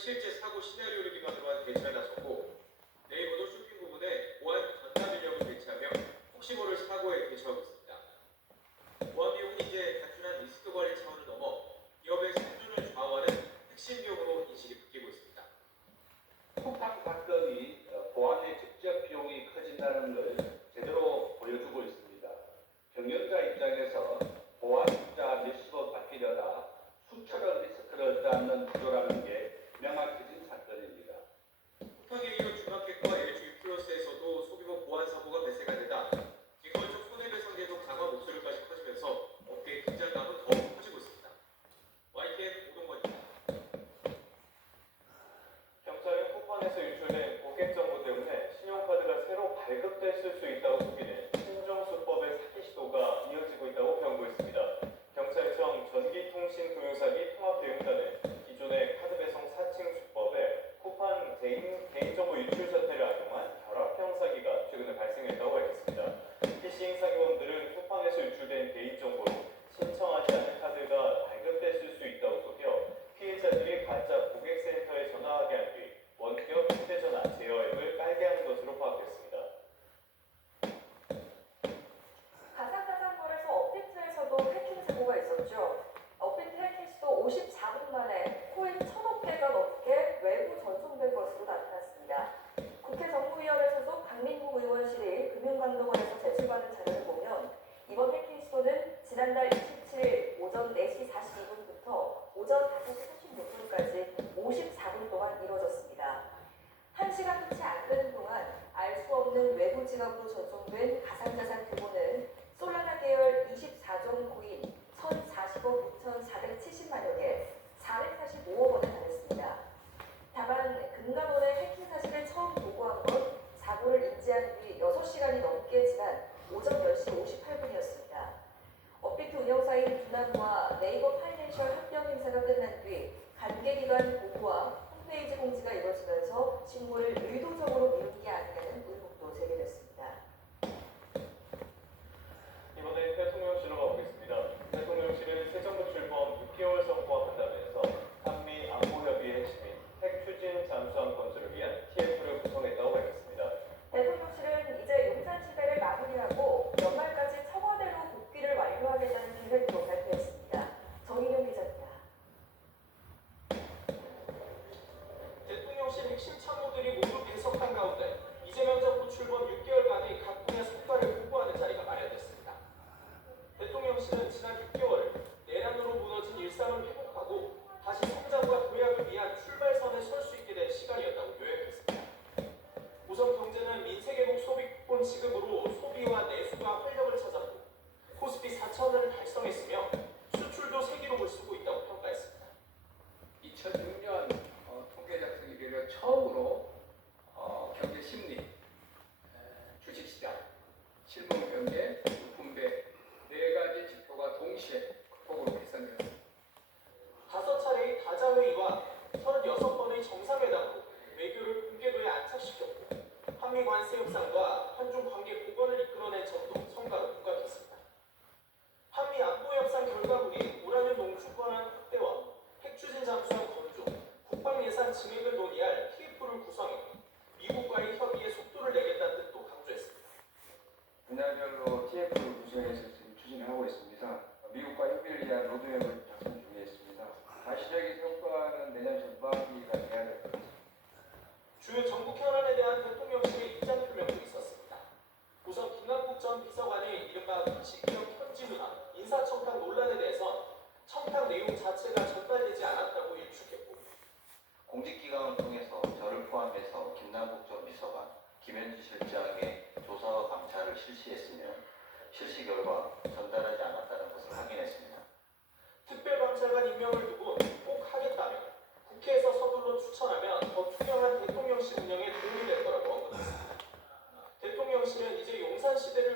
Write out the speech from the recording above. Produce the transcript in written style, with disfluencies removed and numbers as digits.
실제 사고 시나리오를 기반으로 한 대처에 나섰고 네이버도 쇼핑 부분에 보안 전담 인력을 배치하며 혹시 모를 사고에 대처하고 있습니다. 보안 비용은 이제 단순한 리스크 관리 차원을 넘어 기업의 생존을 좌우하는 핵심 비용으로 인식이 바뀌고 있습니다. 쿠팡 사건이 보안의 직접 비용이 커진다는 걸 제대로 보여주고 있습니다. 경영자 입장에서 보안 숫자 몇십억 바뀌려다 수천억 리스크를 떠안는 구조라는 게 명확해진 사건입니다. 쿠팡 얘기로 주마켓과 LG U+에서도 소규모 보안 사고가 발생한 데다 징벌적 손해배상 계속 강화 목소리까지 커지면서 업계의 긴장감은 더욱 커지고 있습니다. YTN 오동건입니다. 경찰은 쿠팡에서 유출된 고객 정보 때문에 신용카드가 새로 발급됐을 수 있다고 속이는 신종수법의 사기 시도가 이어지고 있다고 경고했습니다. 경찰청 전기통신금융사기 통합대응단은 기존의 카드 배송 사칭 수법에 쿠팡 개인정보 유출 사태를 악용한 결합형 사기가 최근에 발생했다고 밝혔습니다. 피싱 사기범들은 쿠팡에서 유출된 개인정보로 신청하지 않은 카드가 발급됐을 수 있다고 속여 피해자들이 가짜 고객센터에 전화하게 한 뒤 원격 휴대전화 제어 앱을 깔게 하는 것으로 파악됐습니다. 가상자산거래소 업비트에서도 해킹 사고가 있었죠. 업비트 해킹 시도 54분 만에 코인 1,000억 개가 넘게 외부 전송된 것으로 나타났습니다. 국회 정무위원회 소속 강민국 의원실이 금융감독원에서 제출받은 자료를 보면 이번 해킹 시도는 지난달 27일 오전 4시 42분부터 오전 5시 36분까지 54분 동안 이루어졌습니다. 1시간 끝이 안 되는 동안 알 수 없는 외부 지갑으로 전송된 가상자산 규모는 솔라나 계열 24종 코인 1,040억 6,470만여 개, 445억 원에 달했습니다. 다만 금감원의 해킹 사실을 처음 보고한 건 사고를 인지한 뒤 6시간이 넘게 지난 오전 10시 58분이었습니다. 업비트 운영사인 두나무와 네이버 파이낸셜 합병 행사가 끝난 뒤 관계기관 보고와 홈페이지 공지가 이루어지면서 신고를 의도적으로 미룬 게 아니냐는 의혹도 제기됐습니다. 이번엔 대통령실로 가보겠습니다. 대통령실은 새 정부 출범 6개월 선포한다면서 한미 안보협의의 핵심인 핵 추진 잠수함 건설을 위한 TF를 구성했다고 밝혔습니다. 대통령실은 이제 용산시대를 마무리하고 연말까지 청와대로 복귀를 완료하겠다는 계획도 발표했습니다. 정인용 기자입니다. 대통령실 핵심 참모들이 모두 배석한 가운데 이재명 정부 출범 6개월간의 각 분야 성과를 공부하는 자리가 마련됐습니다. 대통령실은 지난 6개월 내란으로 무너진 일상을 회복하고 다시 성장과 도약을 위한 출발선에 설 수 있게 된 시간이었다고 요약했습니다. 우선 경제는 민생회복 소비 쿠폰 지급으로 소비와 내수가 활력을 찾았고 코스피 4,000원을 달성했으며 수출도 새 기록을 쓰고 있다고 평가했습니다. 2006년 통계 작성 이래로 처음으로 경제 심리, 주식시장, 실물 경제, 분배 네 가지 지표가 동시에 극복으로 개선되었습니다. 5차례의 다자회의와 36번의 정상회담으로 외교를 공개도에 안착시켰고 한미 관세 협상과 한중 관계 복원을 이끌어낸 점도 성과로 부각했습니다. 한미 안보 협상 결과물이 우라늄 농축 권한 확대와 핵 추진 잠수함 건조, 국방 예산 증액을 논의할 TF를 구성해 미국과의 협의에 속도를 내겠다는 뜻도 강조했습니다. 분야별로 TF를 구성해서 지금 추진하고 있습니다. 미국과 협의를 위한 로드맵을 작성 중에 있습니다. 가시적인 효과는 내년 전반기가 돼야 될 것 같습니다. 주요 정부 현안에 대한 대통령실의 입장 표명도 있었습니다. 우선 김남국 전 비서관의 이른바 공식기업 현지 누나 인사청탁 논란에 대해선 청탁 내용 자체가 전달되지 않았다고 일축했고 공직기강을 통해서 저를 포함해서 김남국 전 비서관, 김현지 실장의 조사와 감찰을 실시했으며 실시 결과 전달하지 않았다는 것을 확인했습니다. 특별감찰관 임명을 두고 꼭 하겠다며 국회에서 서둘러 추천하면 더 투명한 대통령실 운영에 도움이 될 거라고 언급했습니다. 대통령실은 이제 용산시대를